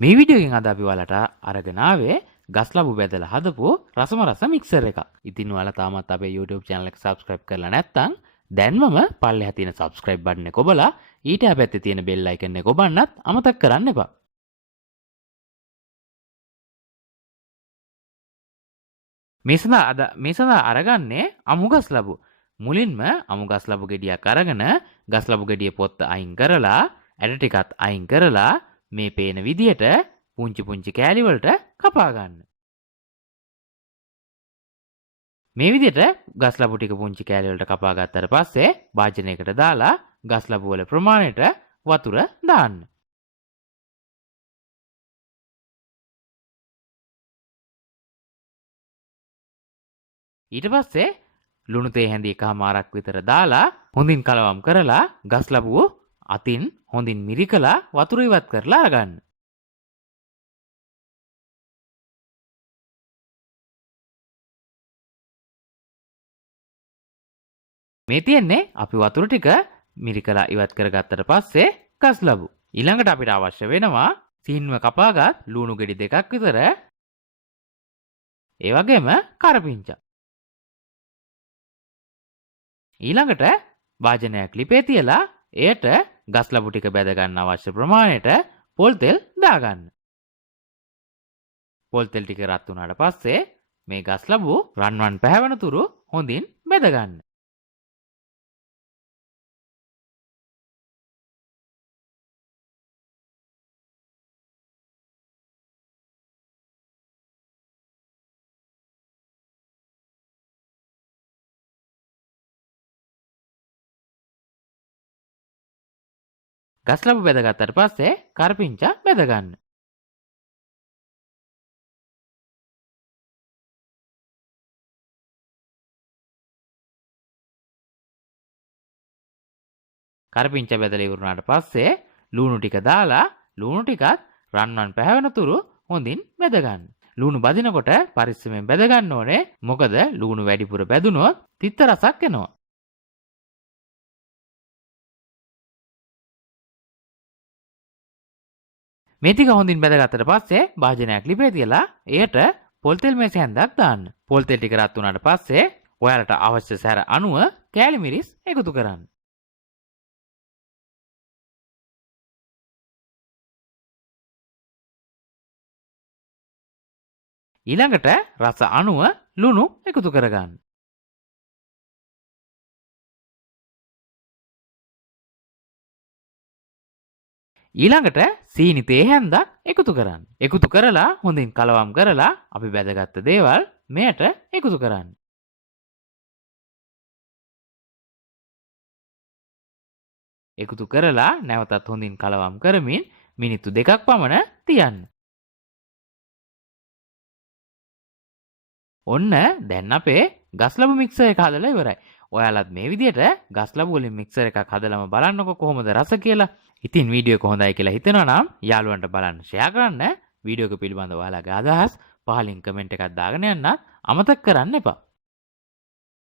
මේ වීඩියෝ එකෙන් අද අපි ඔයාලට අරගෙන ආවේ ගස් ලැබු බෙදලා හදපු රසම රස මික්සර් එකක්. ඉතින් ඔයාලා තාමත් අපේ YouTube channel එක subscribe කරලා නැත්නම් දැන්මම පල්ලෙහා තියෙන subscribe button එක ඔබලා ඊට පැත්තේ තියෙන bell icon එක ඔබන්නත් අමතක කරන්න එපා. මේ සඳහා අරගන්නේ අමු ගස් ලැබු. මුලින්ම අමු ගස් ලැබු ගෙඩියක් අරගෙන ගස් ලැබු ගෙඩියේ පොත්ත අයින් කරලා ඇට ටිකත් අයින් කරලා මේ පේන විදියට පුංචි පුංචි කෑලි වලට කපා ගන්න. මේ විදියට ගස් ලැබු ටික පුංචි කෑලි වලට කපා ගත්තට පස්සේ වාජනයකට දාලා ගස් ලැබු වල ප්‍රමාණයට වතුර දාන්න. ඊට පස්සේ ලුණු තේ හැඳි එකමාරක් විතර දාලා හොඳින් කලවම් කරලා ගස් ලැබුව අතින් හොඳින් මිරිකලා වතුර ඉවත් කරලා අරගන්න. මේ තියෙන්නේ අපි වතුර ටික මිරිකලා ඉවත් කරගත්තට පස්සේ ගස් ලැබු. ඊළඟට අපිට අවශ්‍ය වෙනවා සිහින්ව කපාගත් ලුණු ගෙඩි දෙකක් විතර. ඒ වගේම කරපිංචා. ඊළඟට වාජනයක් ලිපේ තියලා එයට ගස් ලැබු ටික බැද ගන්න අවශ්‍ය ප්‍රමාණයට පොල් තෙල් දාගන්න. පොල් තෙල් ටික රත් වුණාට පස්සේ මේ ගස් ලැබු රන්වන් පැහැවෙන තුරු හොඳින් බෙද ගන්න. ගස් ලැබු බෙදගත්තට පස්සේ කරපිංචා බෙද ගන්න. කරපිංචා බෙදලා ඉවරනාට පස්සේ ලුණු ටික දාලා ලුණු ටිකත් රන්වන් පැහැවෙන තුරු හොඳින් බෙද ගන්න. ලුණු බදිනකොට පරිස්සමෙන් බෙද ගන්න ඕනේ. මොකද ලුණු වැඩිපුර බැදුනොත් තිත්ත රසක් එනවා. මේ ටික හොඳින් බැදගත්තට පස්සේ භාජනයක් ලිපේ තියලා එයට පොල් තෙල් මේස හැන්දක් දාන්න. පොල් තෙල් ටික රත් වුණාට පස්සේ ඔයාලට අවශ්‍ය සැර අනුව කෑලි මිරිස් එකතු කරන්න. ඊළඟට රස අනුව ලුණු එකතු කරගන්න. ඊළඟට සීනි තේ හැන්දක් එකතු කරන්න. එකතු කරලා හොඳින් කලවම් කරලා අපි බැදගත්ත දේවල් මෙයට එකතු කරන්න. එකතු කරලා නැවතත් හොඳින් කලවම් කරමින් මිනිත්තු 2ක් පමණ තියන්න. ඔන්න දැන් අපේ ගස් ලැබු මික්සර් එක හදලා ඉවරයි. ඔයාලත් මේ විදියට ගස් ලැබු වලින් මික්සර් එකක් හදලම බලන්නකො කොහොමද රස කියලා. ඉතින් වීඩියෝ එක හොඳයි කියලා හිතෙනවා නම් යාළුවන්ට බලන්න ෂෙයා කරන්න. වීඩියෝ එක පිළිබඳව ඔයාලගේ අදහස් පහලින් කමෙන්ට් එකක් දාගෙන යන්න අමතක කරන්න එපා.